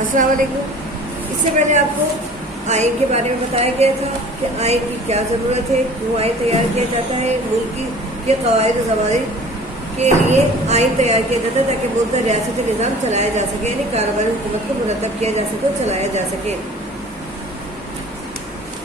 السلام علیکم۔ اس سے پہلے آپ کو آئین کے بارے میں بتایا گیا تھا کہ آئین کی کیا ضرورت ہے، کیوں آئین تیار کیا جاتا ہے، ملک کے قواعد و ضوابط کے لیے آئین تیار کیا جاتا ہے تاکہ ملک کا ریاستی نظام چلایا جا سکے، یعنی کاروباری حکومت کو مرتب کیا جا سکے، چلایا جا سکے۔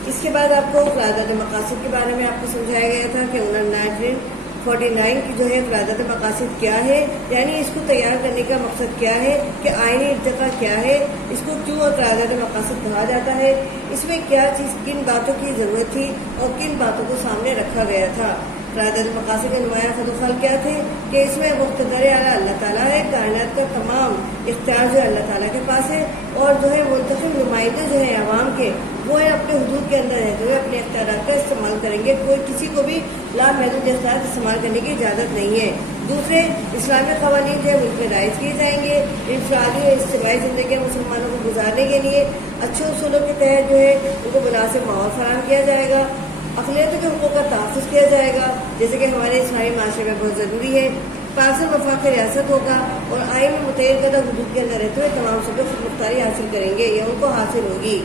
اس کے بعد آپ کو قرارداد مقاصد کے بارے میں آپ کو سمجھایا گیا تھا کہ 1949 کی جو ہے قرارداد مقاصد کیا ہے، یعنی اس کو تیار کرنے کا مقصد کیا ہے، کہ آئینی ارتقاء کیا ہے، اس کو کیوں قرارداد مقاصد کہا جاتا ہے، اس میں کیا چیز کن باتوں کی ضرورت تھی اور کن باتوں کو سامنے رکھا گیا تھا۔ قرارداد مقاصد کے نمایاں خد و خال کیا تھے کہ اس میں مقتدر اعلیٰ اللہ تعالیٰ ہے، کائنات کا تمام اختیار جو ہے اللہ تعالیٰ کے پاس ہے، اور جو ہے منتخب نمائندے جو ہیں عوام کے، وہ ہے اپنے حدود کے اندر رہتے ہوئے اپنے اختیارات کا استعمال کریں گے، کوئی کسی کو بھی لامحدود اختیارات استعمال کرنے کی اجازت نہیں ہے۔ دوسرے، اسلامی قوانین جو ہے ملک میں رائج کیے جائیں گے، انفرادی اور اجتماعی زندگی مسلمانوں کو گزارنے کے لیے اچھے اصولوں کے تحت جو ہے ان کو مناسب ماحول فراہم کیا جائے گا، اقلیتوں کے حقوق کا تحفظ کیا جائے گا، جیسے کہ ہمارے اسلامی معاشرے میں بہت ضروری ہے۔ پارسل وفاق ریاست ہوگا اور آئین میں متعین کردہ حدود کے اندر رہتے ہوئے تمام صوبے خود مختاری حاصل کریں گے یا ان کو حاصل ہوگی۔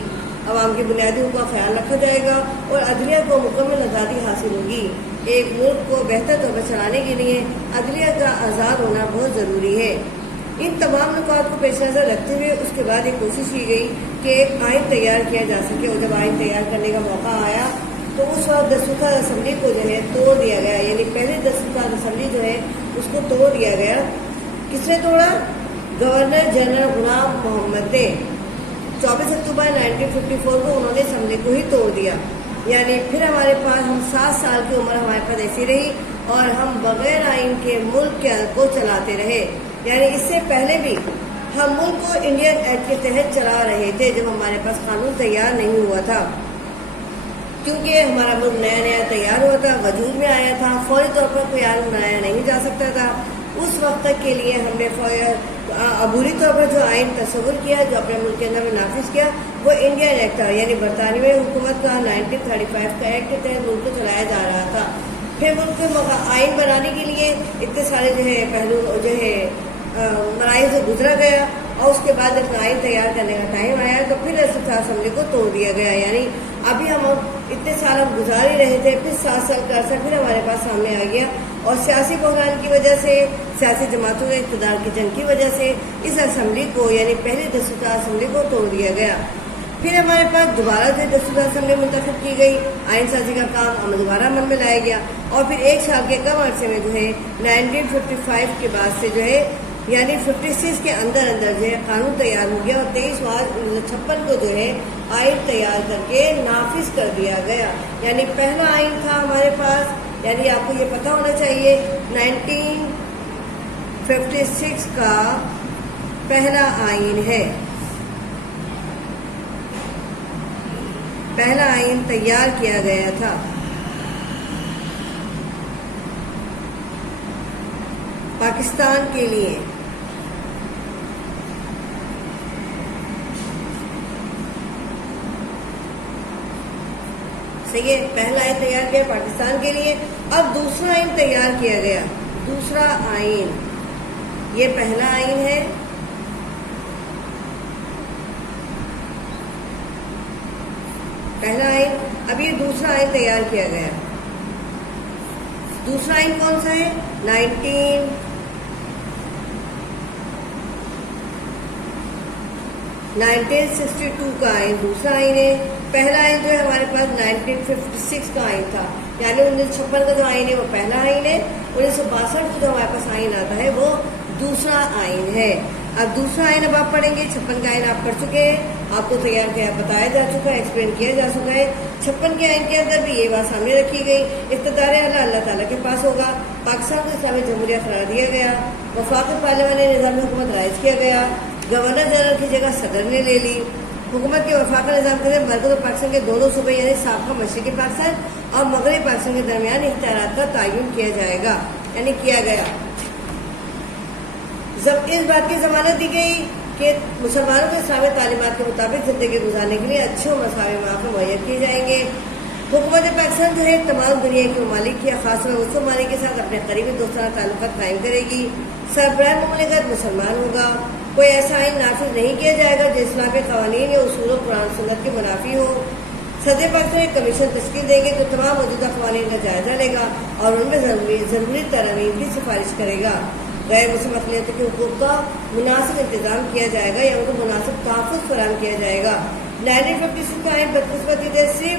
عوام کے بنیادی حقوق کا خیال رکھا جائے گا اور عدلیہ کو مکمل آزادی حاصل ہوگی۔ ایک ملک کو بہتر طور پر چلانے کے لیے عدلیہ کا آزاد ہونا بہت ضروری ہے۔ ان تمام نکات کو پیش نظر رکھتے ہوئے اس کے بعد ایک کوشش کی گئی کہ ایک آئین تیار کیا جا سکے، اور جب آئین تیار کرنے کا موقع آیا تو اس وقت دستخط اسمبلی کو جو ہے توڑ دیا گیا، یعنی پہلے دستخط اسمبلی جو ہے اس کو توڑ دیا گیا۔ کس نے توڑا؟ گورنر جنرل غلام محمد نے 24 اکتوبر 1954 کو انہوں نے اسمبلی کو ہی توڑ دیا، یعنی پھر ہمارے پاس ہم 7 سال کی عمر ہمارے پاس ایسی رہی اور ہم بغیر آئین کے ملک کو چلاتے رہے، یعنی اس سے پہلے بھی ہم ملک کو انڈین ایکٹ کے تحت چلا رہے تھے جب ہمارے پاس قانون تیار نہیں ہوا تھا، کیونکہ ہمارا ملک نیا نیا تیار ہوا تھا، وجود میں آیا تھا، فوری طور پر کوئی آئین بنایا نہیں جا سکتا تھا۔ اس وقت تک کے لیے ہم نے عبوری طور پر جو آئین تصور کیا، جو اپنے ملک کے اندر میں نافذ کیا، وہ انڈین ایکٹ تھا، یعنی برطانوی حکومت کا 1935 کا ایکٹ کے تحت ملک کو چلایا جا رہا تھا۔ پھر ملک کو آئین بنانے کے لیے اتنے سارے جو ہے پہلو جو ہے مراحل سے گزرا گیا، اور اس کے بعد جب آئین تیار کرنے کا ٹائم آیا تو پھر اسمبلی کو توڑ دیا گیا، یعنی ابھی ہم اتنے سال ہم گزار ہی رہے تھے، پھر 7 سال کا عرصہ پھر ہمارے پاس سامنے آ گیا، اور سیاسی بحران کی وجہ سے، سیاسی جماعتوں کے اقتدار کی جنگ کی وجہ سے اس اسمبلی کو، یعنی پہلے دستخط اسمبلی کو توڑ دیا گیا۔ پھر ہمارے پاس دوبارہ جو دستخط اسمبلی منتخب کی گئی، آئین سازی کا کام دوبارہ عمل میں لایا گیا، اور پھر 1 سال کے کم عرصے میں جو ہے 1955 کے بعد سے جو ہے یعنی 56 کے اندر جو ہے قانون تیار ہو گیا، اور 23 مارچ 1956 کو جو ہے آئین تیار کر کے نافذ کر دیا گیا، یعنی پہلا آئین تھا ہمارے پاس، یعنی آپ کو یہ پتہ ہونا چاہیے 1956 کا پہلا آئین ہے، پہلا آئین تیار کیا گیا تھا۔ پاکستان کے لیے صحیح ہے، پہلا آئین تیار کیا پاکستان کے لیے۔ اب دوسرا آئین تیار کیا گیا، دوسرا آئین، یہ پہلا آئین ہے، پہلا آئین، اب یہ دوسرا آئین تیار کیا گیا۔ دوسرا آئین کون سا ہے؟ 1962 کا آئین دوسرا آئین ہے۔ پہلا آئین جو ہے ہمارے پاس 1956 کا آئین تھا، یعنی 1956 کا جو آئین ہے وہ پہلا آئین ہے، 1962 کو جو ہمارے پاس آئین آتا ہے وہ دوسرا آئین ہے۔ اب دوسرا آئین اب آپ پڑھیں گے، 56 کا آئین آپ پڑھ چکے ہیں، آپ کو تیار کیا بتایا جا چکا ہے، ایکسپلین کیا جا چکا ہے۔ 56 کے آئین کے اندر بھی یہ بات سامنے رکھی گئی، اقتدار اعلیٰ اللہ تعالیٰ کے پاس ہوگا، پاکستان کو اسلامی جمہوریہ قرار دیا گیا، وفاقی پارلیمانی نظام حکومت رائج کیا گیا، گورنر جنرل کی جگہ صدر نے لے لی، حکومت کے وفاقی نظام کے اندر مرکز اور پاکستان کے دونوں صوبے یعنی سابقہ مشرقی پاکستان اور مغربی پاکستان کے درمیان اختیارات کا تعین کیا جائے گا، یعنی کیا گیا۔ جب اس بات کی ضمانت دی گئی کہ مسلمانوں کو اسلامی تعلیمات کے مطابق زندگی گزارنے کے لیے اچھے اور مساوی مواقع مہیا کیے جائیں گے، حکومت پاکستان جو ہے تمام دنیا کے ممالک کی خاص طور اس ممالک کے ساتھ اپنے قریبی دوستانہ تعلقات قائم کرے گی، سربراہ مملکت مسلمان ہوگا، کوئی ایسا آئین نافذ نہیں کیا جائے گا جو اسلامی قوانین یا اصول و قرآن سنت کے منافی ہو۔ صدر پاکستان ایک کمیشن تشکیل دیں گے جو تمام موجودہ قوانین کا جائزہ لے گا اور ان میں ضروری ترامیم کی سفارش کرے گا۔ غیر مسلم اقلیتوں کے حقوق کا مناسب انتظام کیا جائے گا یا ان کو مناسب تحفظ فراہم کیا جائے گا۔ 1956 کا آئین بدقسمتی سے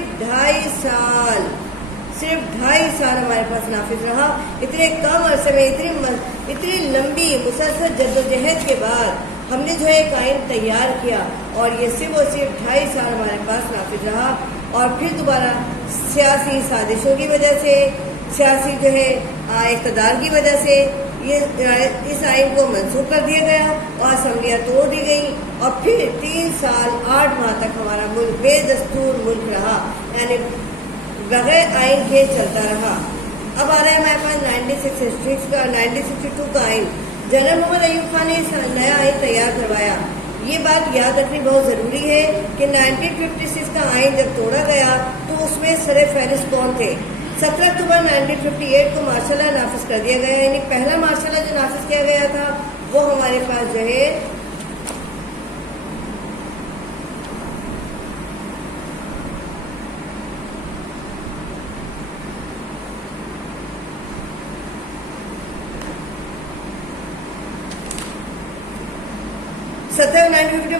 صرف ڈھائی سال ہمارے پاس نافذ رہا۔ اتنے کم عرصے میں اتنی لمبی مسلسل جدوجہد کے بعد ہم نے جو ہے ایک آئین تیار کیا اور یہ صرف اور صرف 2.5 سال ہمارے پاس نافذ رہا، اور پھر دوبارہ سیاسی سازشوں کی وجہ سے، سیاسی جو ہے اقتدار کی وجہ سے اس آئین کو منسوخ کر دیا گیا اور اسمبلیاں توڑ دی گئی، اور پھر 3 سال 8 ماہ تک ہمارا ملک بے دستور ملک رہا، یعنی بغیر آئین کے چلتا رہا۔ اب آ رہا ہے ہمارے پاس 1962 کا آئین۔ جنرل محمد ایوب خان نے نیا آئین تیار کروایا۔ یہ بات یاد رکھنی بہت ضروری ہے کہ 1956 کا آئین جب توڑا گیا تو اس میں سر فہرست کون تھے؟ 17 اکتوبر 1958 کو مارشل لا نافذ کر دیا گیا، یعنی پہلا مارشل لا جو نافذ کیا گیا تھا وہ ہمارے پاس جو ہے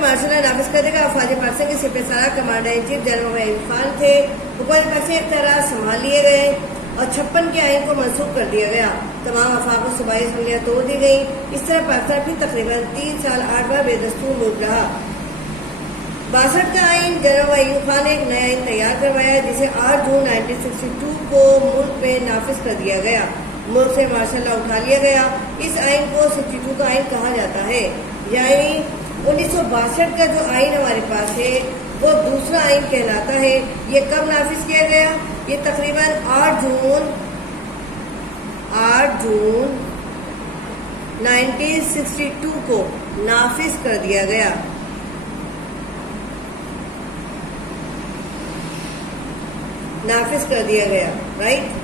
مارشل لا نافذ کر دے گا۔ افواج پاکستان کے سپہ سالار کمانڈر ان چیف جنرل محمد ایوب خان تھے۔ حکومت پاکستان اختیارات سنبھال لیے گئے اور 56 کے آئین کو منسوخ کر دیا گیا۔ تمام آفاق و صوبائی اسمبلیاں توڑ دی گئی۔ اس طرح پاکستان پھر تقریباً 3 سال 8 ماہ بے دستور ملک رہا۔ 62 کا آئین جنرل ایوب خان نے ایک نیا آئین تیار کروایا جسے 8 جون 1962 کو ملک میں نافذ کر دیا گیا۔ ملک سے مارشل لا اٹھا لیا گیا۔ اس آئین کو 62 کا آئین کہا جاتا ہے، یعنی 1962 کا جو آئین ہمارے پاس ہے وہ دوسرا آئین کہلاتا ہے۔ یہ کب نافذ کیا گیا؟ یہ تقریباً 8 جون 1962 کو نافذ کر دیا گیا۔ رائٹ،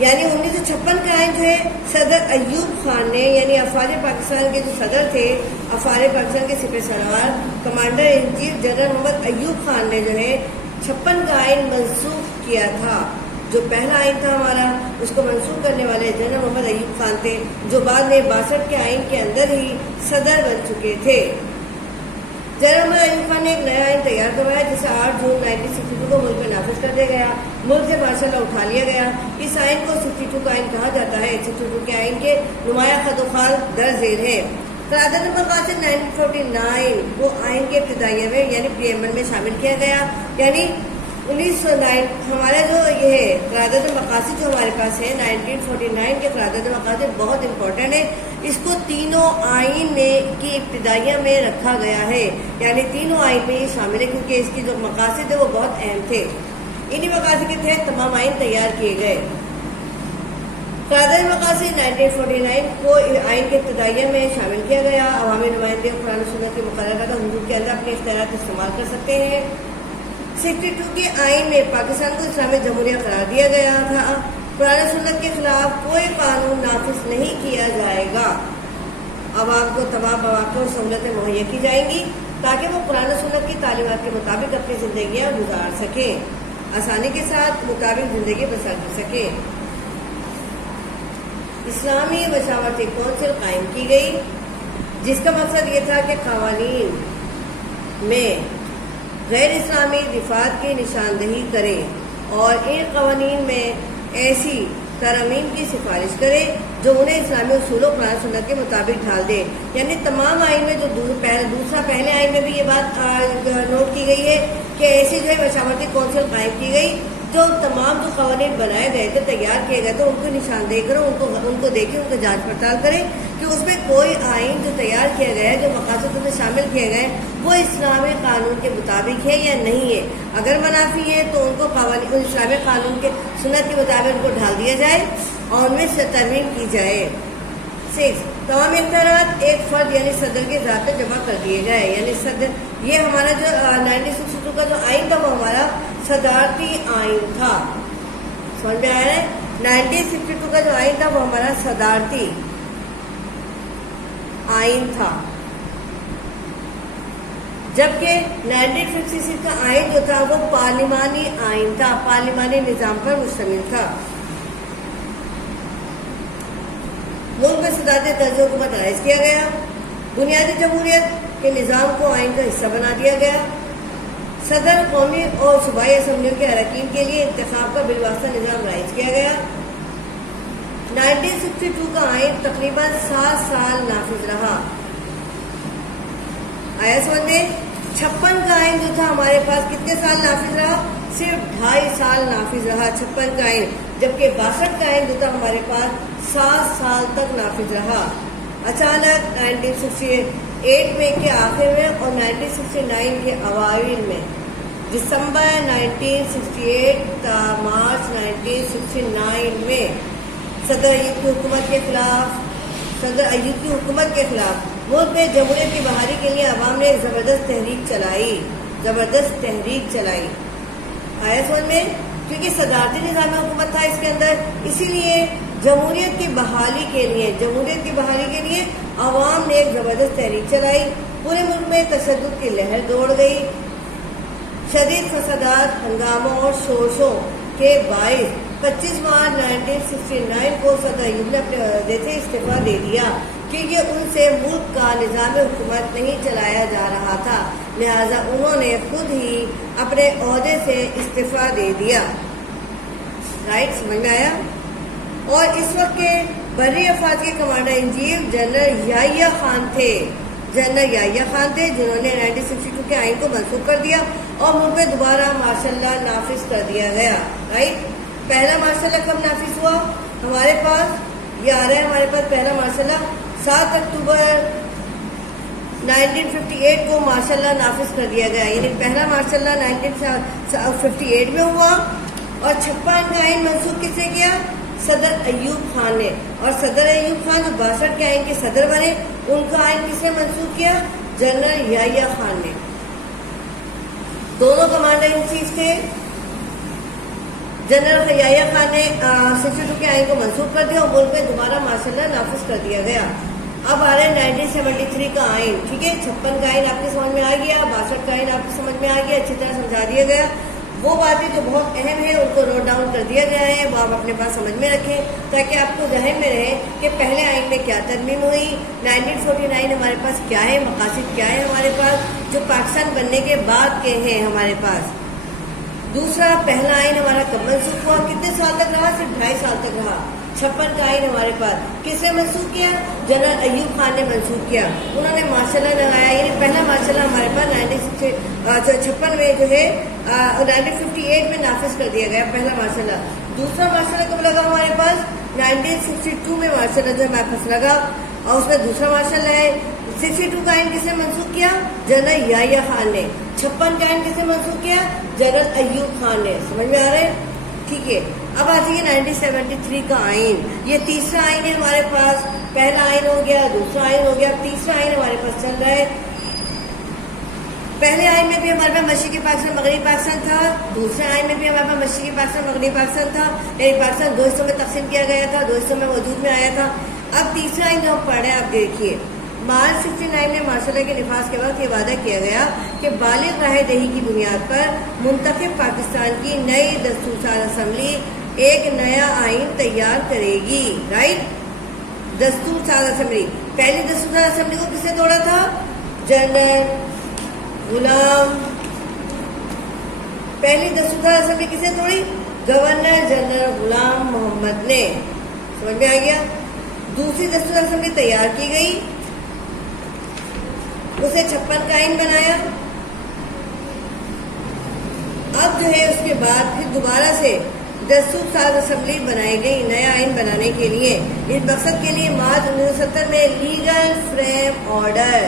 یعنی 1956 کا آئین جو ہے صدر ایوب خان نے، یعنی افواج پاکستان کے جو صدر تھے، افواج پاکستان کے سپہ سالار کمانڈر ان چیف جنرل محمد ایوب خان نے جو ہے 56 کا آئین منسوخ کیا تھا۔ جو پہلا آئین تھا ہمارا، اس کو منسوخ کرنے والے جنرل محمد ایوب خان تھے، جو بعد میں 62 کے آئین کے اندر ہی صدر بن چکے تھے۔ جنرل محمد ایوب خان نے ایک نیا آئین تیار کروایا جسے 8 جون 1962 کو ملک میں نافذ کر دیا گیا۔ ملک سے مارشل لا اٹھا لیا گیا۔ اس آئین کو 62 کا آئین کہا جاتا ہے۔ 62 کے آئین کے نمایاں خط و خال درج ذیل ہے۔ قرارداد مقاصد 1949 کو آئین کے ابتدائیہ میں یعنی پریمبل میں شامل کیا گیا، یعنی 1909 ہمارا جو یہ ہے قرارداد مقاصد جو ہمارے پاس ہے 1949 کے قرارداد مقاصد بہت امپورٹنٹ ہے۔ اس کو تینوں آئین میں کی ابتدائیہ میں رکھا گیا ہے، یعنی تینوں آئین میں یہ شامل ہے کیونکہ اس کی جو مقاصد ہے وہ بہت اہم تھے۔ انہی مقاصد کے تحت تمام آئین تیار کیے گئے۔ قرارداد مقاصد 1949 کو آئین کے ابتدائیہ میں شامل کیا گیا۔ عوامی نمائندے قرآن و سنت کے مقررہ حدود کے اندر اپنے اختیارات استعمال کر سکتے ہیں۔ 62 کے آئین میں پاکستان کو اسلامی جمہوریہ قرار دیا گیا تھا۔ قرآن و سنت کے خلاف کوئی قانون نافذ نہیں کیا جائے گا۔ عوام کو تمام مواقع اور سہولتیں مہیا کی جائیں گی تاکہ وہ قرآن و سنت کی تعلیمات کے مطابق اپنی زندگیاں گزار سکیں، آسانی کے ساتھ مطابق زندگی بسر کر سکیں۔ اسلامی مشاورتی کونسل قائم کی گئی جس کا مقصد یہ تھا کہ قوانین میں غیر اسلامی دفعات کی نشاندہی کرے اور ان قوانین میں ایسی ترامیم کی سفارش کرے جو انہیں اسلامی اصول و قرآن سنت کے مطابق ڈھال دے۔ یعنی تمام آئین میں جو پہلے آئین میں بھی یہ بات نوٹ کی گئی ہے کہ ایسی جو ہے مشاورتی کونسل قائم کی گئی جو تمام جو قوانین بنائے گئے تھے، تیار کیے گئے تھے، ان کو نشاندہی کرو، ان کو دیکھیں، ان کو جانچ پڑتال کریں کہ اس میں کوئی آئین جو تیار کیا گیا ہے، جو مقاصد میں شامل کیے گئے وہ اسلامی قانون کے مطابق ہے یا نہیں ہے۔ اگر منافی ہے تو ان کو قوانین اسلامی قانون کے سنت کے مطابق ان کو ڈھال دیا جائے اور ان میں سے ترمیم کی جائے۔ 6 تمام اختیارات ایک فرد یعنی صدر کے ذات میں جمع کر دیے جائے، یعنی صدر، یہ ہمارا جو 1962 کا جو آئین تھا وہ ہمارا صدارتی آئین تھا۔ سمجھ میں آیا ہے؟ 1962 کا جو آئین تھا وہ ہمارا صدارتی آئین تھا، جبکہ 1956 کا آئین جو تھا وہ پارلیمانی آئین تھا، پارلیمانی نظام پر مشتمل تھا۔ ملک میں صدارت طرز حکومت رائج کیا گیا، بنیادی جمہوریت کے نظام کو آئین کا حصہ بنا دیا گیا، صدر، قومی اور صوبائی اسمبلیوں کے اراکین کے لیے انتخاب کا بالواسطہ نظام رائج کیا گیا۔ 1962 کا آئین تقریباً 7 سال نافذ رہا۔ آیا سمجھ میں؟ 56 کا آئین جو تھا ہمارے پاس کتنے سال نافذ رہا؟ صرف 2.5 سال نافذ رہا 56 کا آئین، جبکہ 62 کا آئین جو تھا ہمارے پاس 7 سال تک نافذ رہا۔ اچانک 1968 میں کے آخر میں اور 1969 کے اوائل میں، دسمبر 1968 تا مارچ 1969 میں صدر ایوب کی حکومت کے خلاف ملک میں جمہوریت کی بحالی کے لیے عوام نے زبردست تحریک چلائی۔ آیا سمجھ میں؟ کیونکہ صدارتی نظام حکومت تھا اس کے اندر، اسی لیے جمہوریت کی بحالی کے لیے عوام نے ایک زبردست تحریک چلائی۔ پورے ملک میں تشدد کی لہر دوڑ گئی۔ شدید فسادات، ہنگاموں اور شورشوں کے باعث 25 مارچ 1969 کو صدر ایوب نے اپنے عہدے سے استعفیٰ دے دیا، کیونکہ ان سے ملک کا نظام حکومت نہیں چلایا جا رہا تھا، لہذا انہوں نے خود ہی اپنے عہدے سے استعفیٰ دے دیا۔ رائٹ، سمجھ میں آیا؟ اور اس وقت کے بحری افواج کے commander in chief general Yahya Khan تھے، جنہوں نے 1962 کے آئین کو منسوخ کر دیا اور ملک میں دوبارہ مارشل لا نافذ کر دیا گیا۔ رائٹ، پہلا مارشل لا کب نافذ ہوا ہمارے پاس؟ یہ آ رہا ہے ہمارے پاس پہلا مارشل لا 7 اکتوبر 1958 کو مارشل لا نافذ کر دیا گیا، یعنی پہلا مارشل لا 1958 میں ہوا۔ اور 56 کا آئین منسوخ کس نے کیا؟ صدر ایوب خان نے۔ اور صدر ایوب خان جو 62 کے آئین کے صدر بنے، ان کا آئین کس نے منسوخ کیا؟ جنرل یحییٰ خان نے۔ دونوں کمانڈر ان چیف تھے۔ جنرل یحییٰ خان نے 62 کے آئین کو منسوخ کر دیا اور ملک میں دوبارہ مارشل لا نافذ کر دیا گیا۔ اب آ رہا ہے 1973 کا آئین، ٹھیک ہے؟ 56 کا آئین آپ کے سمجھ میں آ گیا، 62 کا آئین آپ کے سمجھ میں آ گیا، اچھی طرح سمجھا دیا گیا۔ وہ باتیں جو بہت اہم ہیں ان کو نوٹ ڈاؤن کر دیا گیا ہے، وہ آپ اپنے پاس سمجھ میں رکھیں تاکہ آپ کو ذہن میں رہے کہ پہلے آئین میں کیا ترمیم ہوئی، 1949 ہمارے پاس کیا ہے، مقاصد کیا ہے ہمارے پاس جو پاکستان بننے کے بعد کے ہیں ہمارے پاس۔ دوسرا، پہلا آئین ہمارا کب منسوخ ہوا، کتنے سال تک رہا؟ صرف 2.5 سال تک رہا۔ 56 کا آئین ہمارے پاس کس نے منسوخ کیا؟ جنرل ایوب خان نے منسوخ کیا، انہوں نے مارشل لا لگایا، یعنی پہلا مارشل لا ہمارے پاس 1956 میں جو ہے 1958 میں نافذ کر دیا گیا پہلا مارشل لا۔ دوسرا مارشل لا کب لگا ہمارے پاس؟ 1962 میں مارشل لا جو ہے ہمارے پاس لگا، اور اس میں دوسرا مارشل لا ہے۔ 62 کا آئین کس نے منسوخ کیا؟ جنرل یحییٰ خان نے۔ 56 کا آئین کس نے منسوخ کیا؟ جنرل ایوب خان نے۔ سمجھ میں آ رہے ہیں؟ ٹھیک ہے، اب آ جائیے 1973 کا آئین، یہ تیسرا آئین ہے ہمارے پاس۔ پہلا آئین ہو گیا، دوسرا آئین ہو گیا، تیسرا آئین ہمارے پاس چل رہا ہے۔ پہلے آئین میں بھی ہمارے پاس مشرقی پاکستان مغربی پاکستان تھا، دوسرے آئین میں بھی ہمارے پاس مشرقی پاکستان مغربی پاکستان تھا، یعنی پاکستان 2 حصوں میں تقسیم کیا گیا تھا، 2 حصوں میں وجود میں آیا تھا۔ اب تیسرا آئین جو ہم پڑھ رہے ہیں آپ دیکھیے، مارچ 69 میں مارشل لا کے نفاذ کے بعد یہ وعدہ کیا گیا کہ بالغ راہ دہی کی بنیاد پر منتخب پاکستان کی نئی دستورساز اسمبلی ایک نیا آئین تیار کرے گی۔ رائٹ، دستورساز اسمبلی، پہلی دستورساز اسمبلی کو کس نے توڑا تھا؟ جنرل غلام۔ پہلی دستورساز اسمبلی کس نے توڑی؟ گورنر جنرل غلام محمد نے۔ سمجھ میں آ گیا؟ دوسری دستورساز اسمبلی تیار کی گئی، اسے 56 کا آئین بنایا۔ اب جو ہے اس کے بعد پھر دوبارہ سے دستورساز اسمبلی بنائی گئی نیا آئین بنانے کے لیے۔ اس مقصد کے لیے مارچ 1970 میں لیگل فریم آرڈر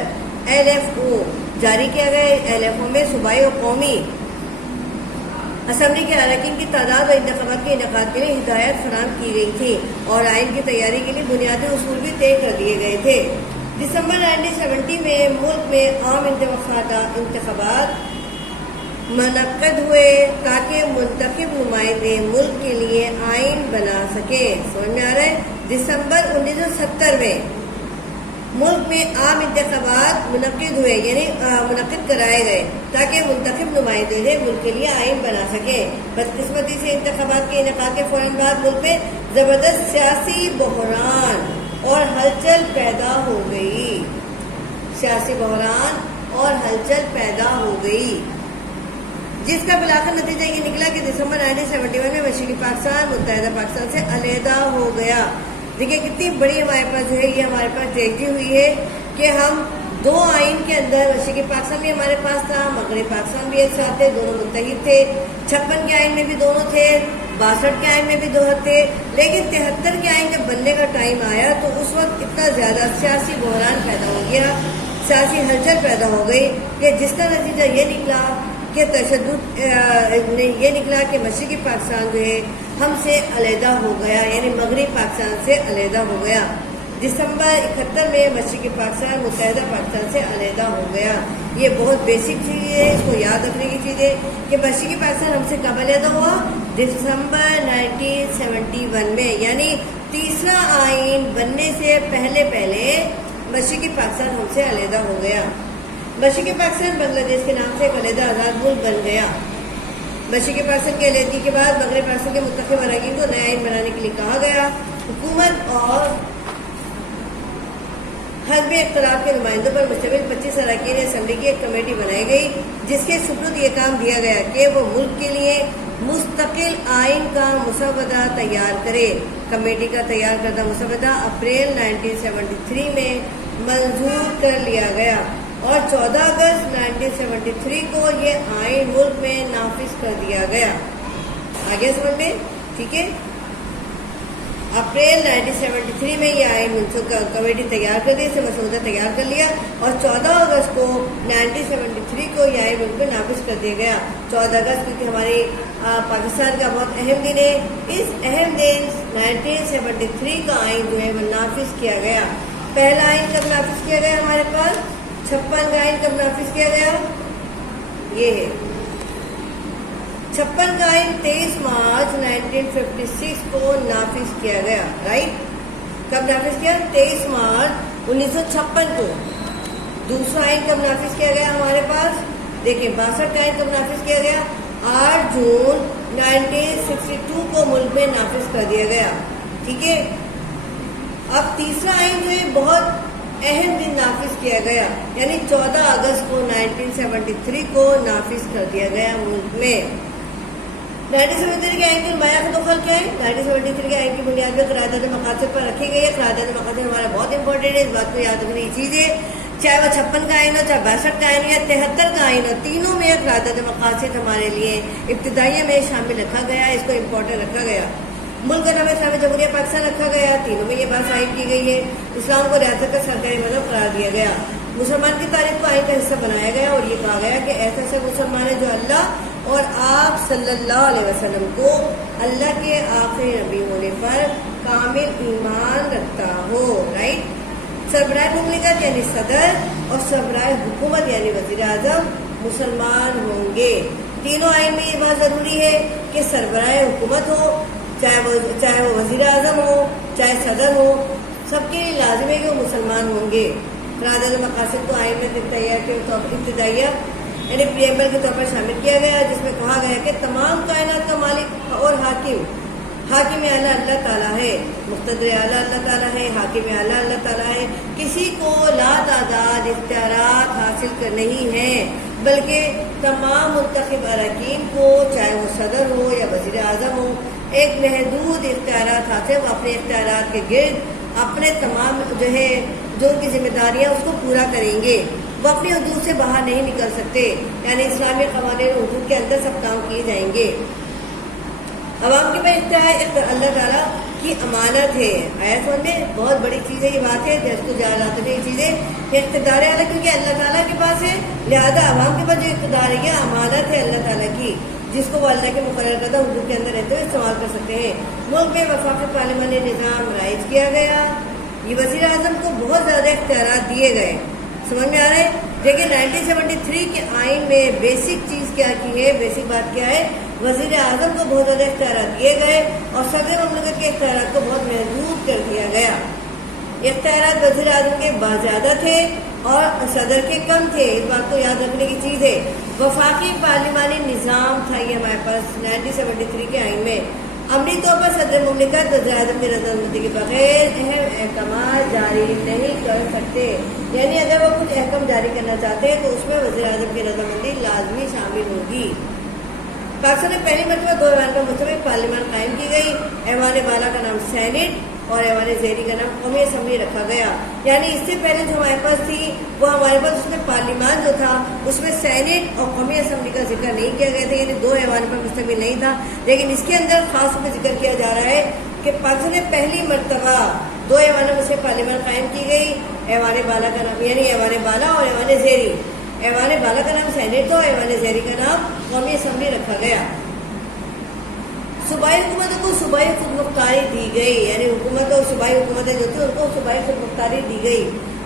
LFO جاری کیا گیا۔ LFO میں صوبائی اور قومی اسمبلی کے اراکین کی تعداد اور انتخابات کے انعقاد کے لیے ہدایات فراہم کی گئی تھی اور آئین کی تیاری کے لیے بنیادی اصول بھی طے کر دیے گئے تھے۔ دسمبر 1970 میں ملک میں عام انتخابات منعقد ہوئے تاکہ منتخب نمائندے ملک کے لیے آئین بنا سکیں۔ سمجھ میں آ رہا ہے؟ دسمبر 1970 میں ملک میں عام انتخابات منعقد ہوئے، یعنی منعقد کرائے گئے تاکہ منتخب نمائندے ملک کے لیے آئین بنا سکیں۔ بدقسمتی سے انتخابات کے انعقاد کے فوراً بعد ملک میں زبردست سیاسی بحران اور ہلچل پیدا ہو گئی، سیاسی بحران اور ہلچل پیدا ہو گئی، جس کا بالآخر نتیجہ یہ نکلا کہ دسمبر 1971 میں مشرقی پاکستان متحدہ پاکستان سے علیحدہ ہو گیا۔ دیکھیں کتنی بڑی ہمارے پاس جو ہے یہ ہمارے پاس ٹریجڈی ہوئی ہے کہ ہم دو آئین کے اندر، مشرقی پاکستان بھی ہمارے پاس تھا، مغربی پاکستان بھی ایک ساتھ تھے، دونوں متحد تھے، 56 کے آئین میں بھی دونوں تھے، 62 کے آئین میں بھی دو تھے، لیکن 73 کے آئین جب بننے کا ٹائم آیا تو اس وقت اتنا زیادہ سیاسی بحران پیدا ہو گیا، سیاسی ہلچل پیدا ہو گئی کہ جس کا نتیجہ یہ نکلا کہ تشدد یہ نکلا کہ مشرقی پاکستان جو ہے ہم سے علیحدہ ہو گیا، یعنی مغربی پاکستان سے علیحدہ ہو گیا۔ دسمبر 71 میں مشرقی پاکستان متحدہ پاکستان سے علیحدہ ہو گیا۔ یہ بہت بیسک چیز ہے، اس کو یاد رکھنے کی چیز ہے کہ مشرقی پاکستان ہم سے کب علیحدہ ہوا؟ دسمبر 1971 میں، یعنی تیسرا آئین بننے سے پہلے مشرقی پاکستان ہم سے علیحدہ ہو گیا۔ مشرقی پاکستان بنگلہ دیش کے نام سے ایک علیحدہ آزاد ملک بن گیا۔ مشرقی پاکستان کی علیحدگی کے بعد مغربی پاکستان کے منتخب اراکین کو نیا آئین بنانے کے لیے کہا گیا۔ حکومت اور حزب اختلاف کے نمائندوں پر مشتمل 25 اراکین اسمبلی کی ایک کمیٹی بنائی گئی، جس کے سپرد یہ کام دیا گیا کہ وہ ملک کے لیے مستقل آئین کا مسودہ تیار کرے۔ کمیٹی کا تیار کردہ مسودہ اپریل 1973 میں منظور کر لیا گیا اور 14 اگست 1973 کو یہ آئین ملک میں نافذ کر دیا گیا۔ آگے سمجھ میں ٹھیک ہے؟ اپریل 1973 میں یہ آئین منسوخ کمیٹی تیار کر دی، اسے مسودہ تیار کر لیا اور 14 اگست کو 1973 کو یہ آئین ملک میں نافذ کر دیا گیا۔ 14 اگست کیونکہ ہماری پاکستان کا بہت اہم دن ہے، اس اہم دن 1973 کا آئین جو ہے وہ نافذ کیا گیا۔ پہلا آئین کب نافذ کیا گیا ہمارے پاس؟ 56 کا آئین کب نافذ کیا گیا؟ یہ ہے 56 کا آئین 23 مارچ 1956 کو نافذ کیا گیا، رائٹ؟ کب نافذ کیا؟ 23 مارچ 1956 کو۔ دوسرا آئین کب نافذ کیا گیا ہمارے پاس؟ دیکھیں 62 کا آئین کب نافذ کیا گیا؟ 8 جون 1962 کو ملک میں نافذ کر دیا گیا، ٹھیک ہے؟ اب تیسرا آئین جو ہے بہت اہم دن نافذ کیا گیا، یعنی 14 اگست کو 1973 کو نافذ کر دیا گیا ملک میں۔ 1973 کے آئین کی نمایاں خط و خل کیا ہے؟ 1973 کے آئین کی بنیاد میں قرارداد مقاصد پر رکھی گئی ہے۔ قرارداد مقاصد ہمارا بہت امپورٹنٹ ہے، اس بات کو یاد رکھنے کی چیز ہے، چاہے وہ 56 کا آئین ہو، چاہے 62 کا آئین ہو یا 73 کا آئین ہو، تینوں میں قرارداد مقاصد ہمارے لیے ابتدائیہ میں شامل رکھا گیا، اس کو امپورٹنٹ رکھا گیا۔ ملک کا نام اسلامی جمہوریہ پاکستان رکھا گیا، تینوں میں یہ بات ظاہر کی گئی ہے۔ اسلام کو ریاست کا سرکاری مذہب قرار دیا گیا۔ مسلمان کی تاریخ کو آئین کا حصہ بنایا گیا اور یہ کہا گیا کہ ایسا سب مسلمان ہے جو اللہ اور آپ صلی اللہ علیہ وسلم کو اللہ کے آخری نبی ہونے پر کامل ایمان رکھتا ہو، رائٹ؟ سربراہ مملکت یعنی صدر اور سربراہ حکومت یعنی وزیر اعظم مسلمان ہوں گے۔ تینوں آئین میں یہ بات ضروری ہے کہ سربراہ حکومت ہو، چاہے وہ وزیر اعظم ہو، چاہے صدر ہو، سب کے لیے لازم ہے کہ وہ مسلمان ہوں گے۔ قرارداد مقاصد کو آئین میں ابتدائیہ یعنی پریمبل کے طور پر شامل کیا گیا، جس میں کہا گیا کہ تمام کائنات کا مالک اور حاکم اعلیٰ اللہ تعالیٰ ہے، مقتدر اعلیٰ اللہ تعالیٰ ہے، حاکم اعلیٰ اللہ تعالیٰ ہے۔ کسی کو لا تعداد اختیارات حاصل نہیں ہیں، بلکہ تمام منتخب اراکین کو، چاہے وہ صدر ہو یا وزیر اعظم ہو، ایک محدود اختیارات حاصل، وہ اپنے اختیارات کے گرد اپنے تمام جو ان کی ذمہ داریاں اس کو پورا کریں گے۔ وہ اپنی حدود سے باہر نہیں نکل سکتے، یعنی اسلامی قوانین حدود کے اندر سب کام کیے جائیں گے۔ عوام کے پاس اختیار اللہ تعالیٰ کی امانت ہے۔ آیا سمجھ میں؟ بہت بڑی چیز ہے یہ بات ہے، جس کو جانتے ہیں یہ چیزیں کہ اقتدار اعلیٰ کیونکہ اللہ تعالیٰ کے پاس ہے، لہذا عوام کے پاس جو اقتدار ہے یہ امانت ہے اللہ تعالیٰ کی، جس کو وہ اللہ کے مقرر کردہ حدود کے اندر رہتے ہوئے استعمال کر سکتے ہیں۔ ملک میں وفاقی پارلیمانی نظام رائج کیا گیا، یہ وزیر اعظم کو بہت زیادہ اختیارات دیے گئے۔ سمجھ میں آ رہا ہے؟ لیکن 1973 کے آئین میں بیسک چیز کیا کی ہے، بیسک بات کیا ہے؟ وزیر اعظم کو بہت زیادہ اختیارات دیے گئے اور صدر مملکت کے اختیارات کو بہت محدود کر دیا گیا۔ اختیارات وزیر اعظم کے بازیادہ تھے اور صدر کے کم تھے، اس بات کو یاد رکھنے کی چیز ہے۔ وفاقی پارلیمانی نظام تھا یہ ہمارے پاس 1973 کے آئین میں۔ عملی طور پر صدر مملکت وزیر اعظم کی رضامندی کے بغیر اہم احکامات جاری نہیں کر سکتے، یعنی اگر وہ کچھ احکام جاری کرنا چاہتے ہیں تو اس میں وزیر اعظم کی رضامندی لازمی شامل ہوگی۔ پاکستان میں پہلی مرتبہ 2 ایوان کا مشترکہ پارلیمان قائم کی گئی۔ ایوان بالا کا نام سینٹ اور ایوان زیری کا نام قومی اسمبلی رکھا گیا، یعنی اس سے پہلے جو ہمارے پاس تھی وہ ہمارے پاس اس میں پارلیمان جو تھا اس میں سینٹ اور قومی اسمبلی کا ذکر نہیں کیا گیا تھا، یعنی 2 ایوان پر مشتمل نہیں تھا، لیکن اس کے اندر خاص طور پر ذکر کیا جا رہا ہے کہ پاکستان میں پہلی مرتبہ 2 ایوانوں میں سے پارلیمان قائم کی گئی۔ ایوان بالا کا نام یعنی ایوان بالا اور ایوان زیری، ایوان بالا کا نام سینٹ اور ایوان زیری کا نام قومی اسمبلی رکھا گیا۔ صوبائی حکومتوں کو صوبائی خود مختاری دی گئی، یعنی حکومت اور صوبائی حکومتیں جو تھیں ان کو صوبائی خود مختاری دی گئی۔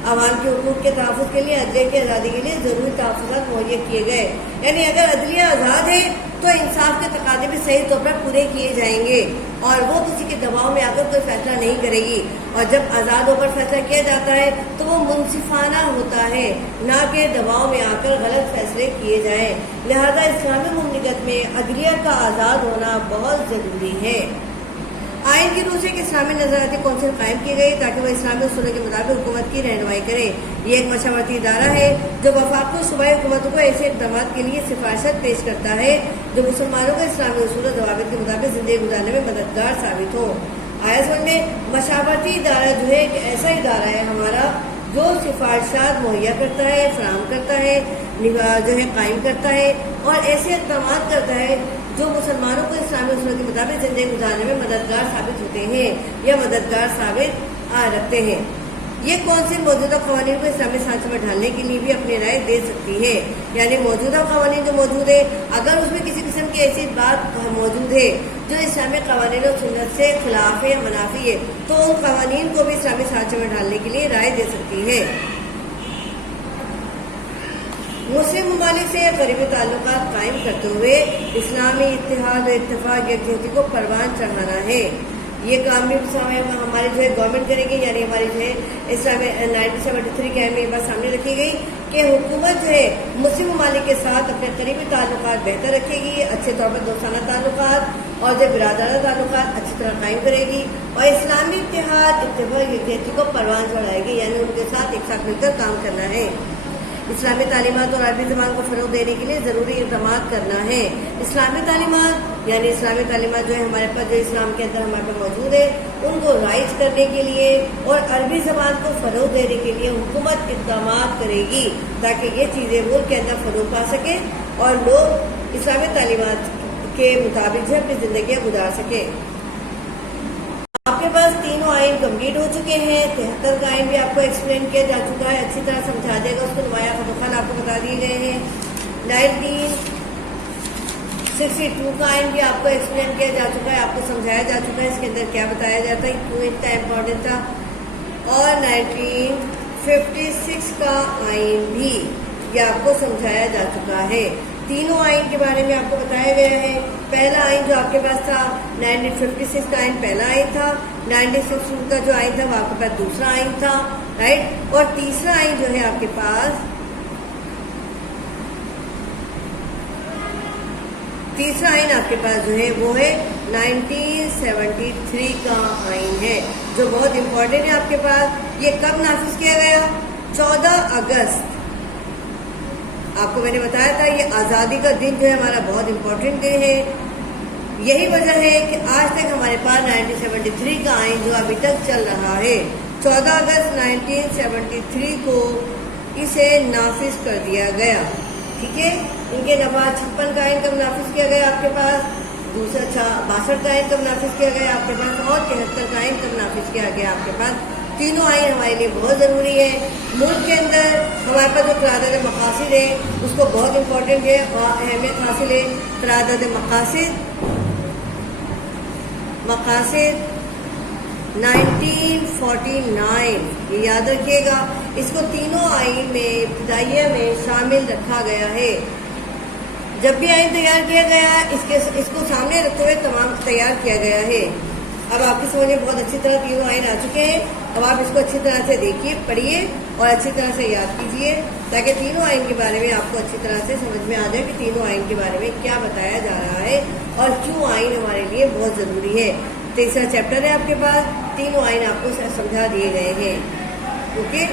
عوام کے حقوق کے تحفظ کے لیے عدلیہ کی آزادی کے لیے ضروری تحفظات مہیا کیے گئے، یعنی اگر عدلیہ آزاد ہے تو انصاف کے تقاضے بھی صحیح طور پر پورے کیے جائیں گے اور وہ کسی کے دباؤ میں آ کر کوئی فیصلہ نہیں کرے گی، اور جب آزاد ہو کر فیصلہ کیا جاتا ہے تو وہ منصفانہ ہوتا ہے، نہ کہ دباؤ میں آ کر غلط فیصلے کیے جائیں۔ لہذا اسلامی مملکت میں عدلیہ کا آزاد ہونا بہت ضروری ہے۔ آئین کی روح سے ایک اسلامی نظارتی کونسل قائم کی گئی تاکہ وہ اسلامی اصولوں کے مطابق حکومت کی رہنمائی کرے۔ یہ ایک مشاورتی ادارہ ہے جو وفاق کو صوبائی حکومتوں کو ایسے اقدامات کے لیے سفارشات پیش کرتا ہے جو مسلمانوں کو اسلامی اصول و ضوابط کے مطابق زندگی گزارنے میں مددگار ثابت ہو۔ آیا سمجھ میں؟ مشاورتی ادارہ جو ہے ایک ایسا ادارہ ہے ہمارا جو سفارشات مہیا کرتا ہے، فراہم کرتا ہے، جو ہے قائم کرتا ہے اور ایسے اقدامات کرتا ہے جو مسلمانوں کو اسلامی اصولوں کے مطابق زندگی گزارنے میں مددگار ثابت ہوتے ہیں یا مددگار ثابت رکھتے ہیں۔ یہ کونسل موجودہ قوانین کو اسلامی سانچے میں ڈھالنے کے لیے بھی اپنی رائے دے سکتی ہے، یعنی موجودہ قوانین جو موجود ہے اگر اس میں کسی قسم کی ایسی بات موجود ہے جو اسلامی قوانین و سنت سے خلاف ہے یا منافی ہے تو ان قوانین کو بھی اسلامی سانچے میں ڈھالنے کے لیے رائے دے سکتی ہے۔ مسلم ممالک سے قریبی تعلقات قائم کرتے ہوئے اسلامی اتحاد و اتفاق یکجہتی کو پروان چڑھانا ہے۔ یہ کام بھی ہماری جو ہے گورنمنٹ کرے گی، یعنی ہماری جو ہے اسلامی 1973 کے میں یہ بات سامنے رکھی گئی کہ حکومت جو ہے مسلم ممالک کے ساتھ اپنے قریبی تعلقات بہتر رکھے گی، اچھے طور پر دوستانہ تعلقات اور جو برادرانہ تعلقات اچھی طرح قائم کرے گی اور اسلامی اتحاد اتفاق یکجہتی کو پروان چڑھائے گی، یعنی ان کے ساتھ ایک ساتھ مل کر کام کرنا ہے۔ اسلامی تعلیمات اور عربی زبان کو فروغ دینے کے لیے ضروری اقدامات کرنا ہے۔ اسلامی تعلیمات یعنی اسلامی تعلیمات جو ہے ہمارے پاس جو اسلام کے اندر ہمارے پاس موجود ہے ان کو رائج کرنے کے لیے اور عربی زبان کو فروغ دینے کے لیے حکومت اقدامات کرے گی تاکہ یہ چیزیں ملک کے اندر فروغ پا سکیں اور لوگ اسلامی تعلیمات کے مطابق جو اپنی زندگیاں گزار سکیں۔ آپ کے پاس تینوں آئین کمپلیٹ ہو چکے ہیں، 73 کا آئین بھی آپ کو ایکسپلین کیا جا چکا ہے، اچھی طرح سمجھا دے گا، اس کو نمایاں خطوط آپ کو بتا دیے گئے ہیں۔ 1962 کا آئین بھی آپ کو ایکسپلین کیا جا چکا ہے، آپ کو سمجھایا جا چکا ہے اس کے اندر کیا بتایا جاتا ہے، کیوں اتنا امپورٹنٹ تھا۔ اور 1956 کا آئین بھی یہ آپ کو سمجھایا جا چکا ہے۔ تینوں آئین کے بارے میں آپ کو بتایا گیا ہے۔ پہلا آئین جو آپ کے پاس تھا 1956 کا آئین پہلا آئین تھا، 1962 کا جو آئین تھا وہ آپ کے پاس دوسرا آئین تھا، رائٹ۔ اور تیسرا آئین جو ہے آپ کے پاس جو ہے وہ ہے 1973 کا آئین ہے جو بہت امپورٹنٹ ہے آپ کے پاس۔ یہ کب نافذ کیا گیا؟ 14 اگست۔ آپ کو میں نے بتایا تھا یہ آزادی کا دن جو ہے ہمارا بہت امپورٹنٹ دن ہے، یہی وجہ ہے کہ آج تک ہمارے پاس 1973 کا آئین جو ابھی تک چل رہا ہے۔ 14 اگست 1973 کو اسے نافذ کر دیا گیا، ٹھیک ہے۔ ان کے بعد 56 کا آئین کب نافذ کیا گیا آپ کے پاس، دوسرا 62 کا آئین کب نافذ کیا گیا آپ کے پاس، اور 73 کا آئین کب نافذ کیا گیا آپ کے پاس۔ تینوں آئین ہمارے لیے بہت ضروری ہے۔ ملک کے اندر ہمارے پاس جو قرارداد مقاصد ہے اس کو بہت امپورٹنٹ ہے اور اہمیت حاصل ہے۔ قرارداد مقاصد 1949 یہ یاد رکھیے گا، اس کو تینوں آئین میں ابتدائیہ میں شامل رکھا گیا ہے۔ جب بھی آئین تیار کیا گیا اس کو سامنے رکھتے ہوئے تمام تیار کیا گیا ہے۔ اب آپ کی سمجھ میں بہت اچھی طرح تینوں آئین آ چکے ہیں۔ اب آپ اس کو اچھی طرح سے دیکھیے، پڑھیے اور اچھی طرح سے یاد کیجیے تاکہ تینوں آئین کے بارے میں آپ کو اچھی طرح سے سمجھ میں آ جائے کہ تینوں آئین کے بارے میں کیا بتایا جا رہا ہے اور کیوں آئین ہمارے لیے بہت ضروری ہے۔ تیسرا چیپٹر ہے آپ کے پاس، تینوں آئین آپ کو سمجھا دیے گئے ہیں۔ اوکے۔